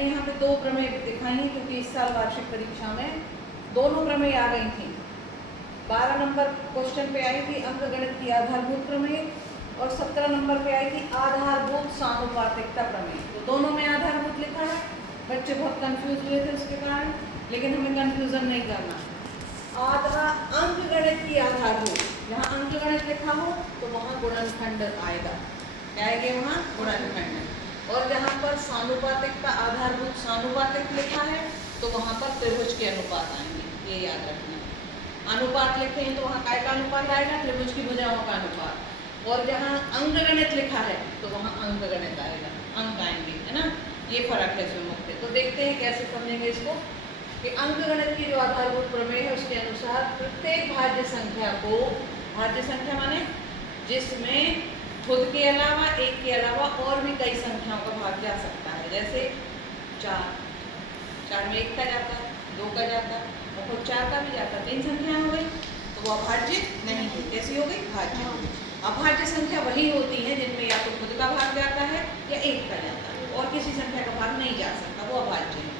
यहाँ पे दो प्रमेय दिखाई हैं क्योंकि इस साल वार्षिक परीक्षा में दोनों प्रमेय आ गई थी। 12 नंबर क्वेश्चन पे आई थी अंकगणित की आधारभूत प्रमेय और 17 नंबर पे आई थी आधारभूत सानुपातिकता प्रमेय। तो दोनों में आधारभूत लिखा है, बच्चे बहुत कंफ्यूज हुए थे उसके कारण, लेकिन हमें कंफ्यूजन नहीं करना। अंकगणित की आधारभूत, जहाँ अंकगणित लिखा हो तो वहाँ गुणनखंड आएगा, क्या आएगा वहाँ गुणनखंड। और जहाँ पर सानुपातिकता आधारभूत सानुपातिक लिखा है तो वहाँ पर त्रिभुज के अनुपात आएंगे, ये याद रखना। अनुपात लिखे हैं तो वहाँ काय का अनुपात आएगा, त्रिभुज की भुजाओं का अनुपात। और जहाँ अंकगणित लिखा है तो वहाँ अंकगणित आएगा, अंक आएंगे, है ना। ये फर्क है इसमें मुख्य। तो देखते हैं कैसे समझेंगे इसको कि अंकगणित की जो आधारभूत प्रमेय है उसके अनुसार प्रत्येक भाज्य संख्या को, भाज्य संख्या माने जिसमें खुद के अलावा एक के अलावा और भी कई संख्याओं का भाग जा सकता है, जैसे 4 में 1 का जाता है, 2 का जाता है और खुद 4 का भी जाता है, 3 संख्याएं हो गई तो वो अभाज्य नहीं है। कैसी हो गई? भाज्य। अभाज्य संख्या वही होती है जिनमें या तो खुद का भाग जाता है या 1 का जाता है और किसी संख्या का भाग नहीं जा सकता, वो अभाज्य है।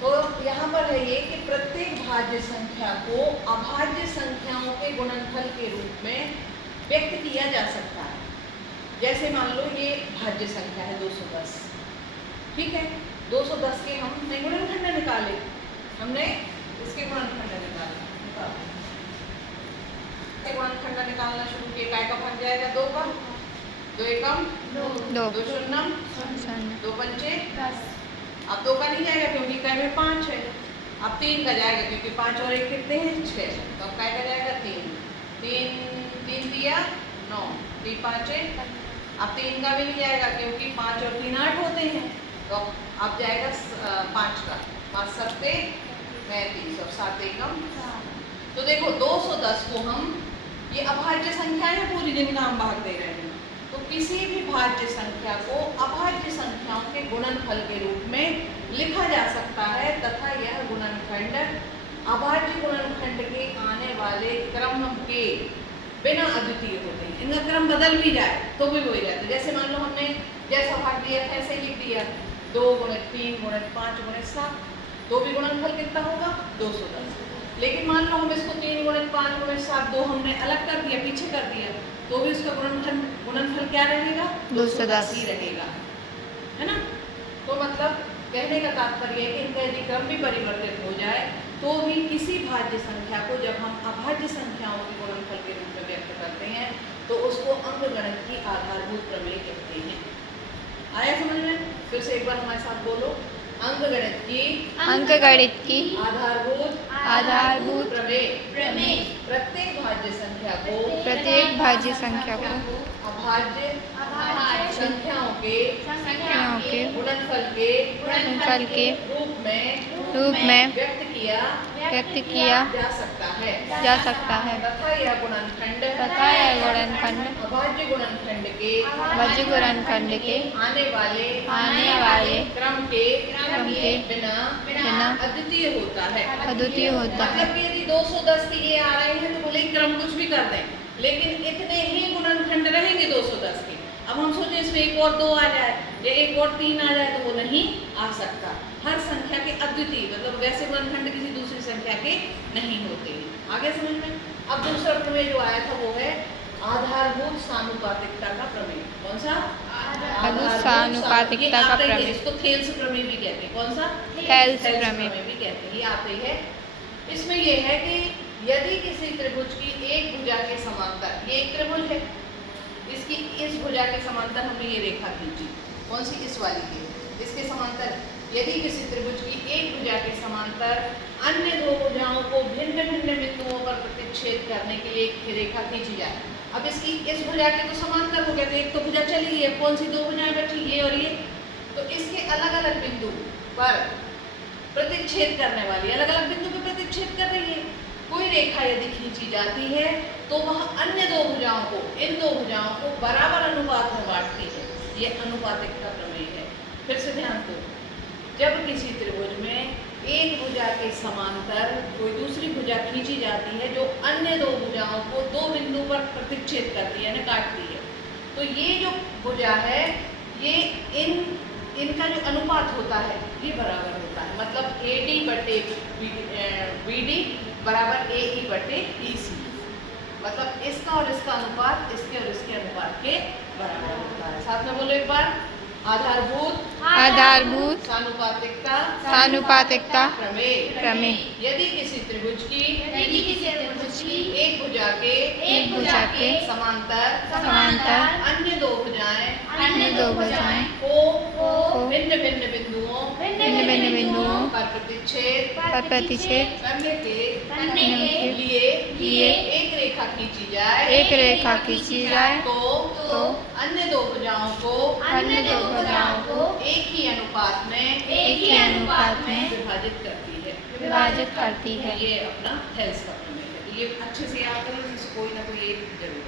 तो यहाँ पर है ये कि प्रत्येक भाज्य संख्या को अभाज्य संख्याओं के गुणनफल के रूप में व्यक्त किया जा सकता है। जैसे मान लो ये भाज्य संख्या है 210, ठीक है। 210 के हमने गुणनखंड निकाले, हमने इसके गुणनखंड निकाले, गुणनखंड निकालना शुरू किया। काय का भाग जाएगा? 2 का, 2 एकम 2, 2 शून्यम 2 पंचे 10। अब 2 का नहीं जाएगा क्योंकि काय में 5 है। अब 3 का जाएगा क्योंकि 5 और 1 कितने हैं? 6। तो अब काय का जाएगा? 3 3 दिया 9, 3 5। अब 3 का भी नहीं जाएगा क्योंकि 5 और 3 8 होते हैं। तो अब जाएगा 5 का, 5 सत्ते 35 और 7 एकम। तो देखो 210 को हम, ये अभाज्य संख्या है पूरी जिनका हम भाग दे रहे हैं, तो किसी भी भाज्य संख्या को अभाज्य संख्याओं के गुणनफल के रूप में लिखा जा सकता है तथा यह गुणनखंड अभाज्य गुणनखंड के आने वाले क्रम के बिना अद्वितीय होते हैं। इनका क्रम बदल भी जाए तो भी वही रहता है। जैसे मान लो हमने जैसा भाग दिया था ऐसे लिख दिया 2 × 3 × 5 × 7, तो भी गुणनफल कितना होगा? 210। लेकिन मान लो हम इसको 3 × 5 × 7 2 हमने अलग कर दिया, पीछे कर दिया, तो भी उसका गुणनफल क्या रहेगा? 210 ही रहेगा, है ना। तो मतलब कहने का तात्पर्य है कि इनका यदि क्रम भी परिवर्तित हो जाए तो भी किसी भाज्य संख्या को जब हम अभाज्य संख्याओं के गुणनफल के रूप में व्यक्त करते हैं तो उसको अंकगणित की आधारभूत प्रमेय कहते हैं। आया समझ में? फिर से एक बार हमारे साथ बोलो, अंकगणित की आधारभूत प्रमेय प्रत्येक भाज्य संख्या को अभाज्य संख्याओं के गुणनफल के रूप में व्यक्त किया जा सकता है तथा यह गुणनखंड अभाज्य गुणनखंड के आने वाले क्रम के बिना अद्वितीय होता है। मतलब यदि 210 के ये आ रहे हैं तो भले ही क्रम कुछ भी कर दें, लेकिन इतने ही गुणनखंड रहेंगे 210 के। अब हम सोचें इसमें 1 और 2 आ जाए या 1 और 3 आ जाए तो वो नहीं आ सकता। हर संख्या के अद्वितीय, मतलब वैसे गुणनखंड किसी दूसरी संख्या के नहीं होते हैं। आगे समझ में? अब दूसरा प्रमेय जो आया था वो है आधारभूत सानुपातिकता का प्रमेय। कौन सा? सानुपातिकता का प्रमेय। इसको थेल्स प्रमेय भी कहते हैं। कौन सा? थेल्स प्रमेय भी कहते हैं। ये आते हैं। इसमें ये है कि यदि किसी त्रिभुज की एक भुजा के समांतर, ये एक त्रिभुज है, इसकी इस भुजा के समांतर हमने ये रेखा खींची, कौन सी? इस वाली की, इसके समांतर यदि किसी त्रिभुज की एक भुजा के समांतर अन्य 2 भुजाओं को भिन्न भिन्न बिंदुओं पर प्रतिच्छेद करने के लिए एक रेखा खींची जाए। अब इसकी इस भुजा के तो समांतर हो गया, तो एक तो भुजा चली गई, कौन सी 2 भुजाएं बची? ये और ये। तो इसके अलग अलग बिंदु पर प्रतिच्छेद करने वाली, अलग अलग बिंदु पर प्रतिच्छेद कर रही है कोई रेखा यदि खींची जाती है तो वह अन्य 2 भुजाओं को, इन 2 भुजाओं को बराबर अनुपात में बांटती है। ये अनुपातिकता प्रमेय है। फिर से ध्यान दो, जब किसी त्रिभुज में एक भुजा के समांतर कोई दूसरी भुजा खींची जाती है जो अन्य 2 भुजाओं को 2 बिंदु पर प्रतिच्छेद करती है, काटती है, तो ये जो भुजा है ये इन इनका जो अनुपात होता है ये बराबर होता है, मतलब AD बटे BD बराबर AE बटे EC, मतलब इसका और इसका अनुपात इसके और इसके अनुपात के बराबर होता है। साथ में बोलो एक बार, आधारभूत सानुपातिकता प्रमेय। यदि किसी त्रिभुज की एक भुजा के समांतर अन्य दो भुजाएं को भिन्न भिन्न बिंदुओं पर प्रतिच्छेद करने के लिए एक रेखा खींची जाए तो अन्य दो भुजाओं को एक ही अनुपात में विभाजित करती है। ये अपना हेल्स का प्रमेय है। ये अच्छे से याद करो, कोई ना कोई एक जरूर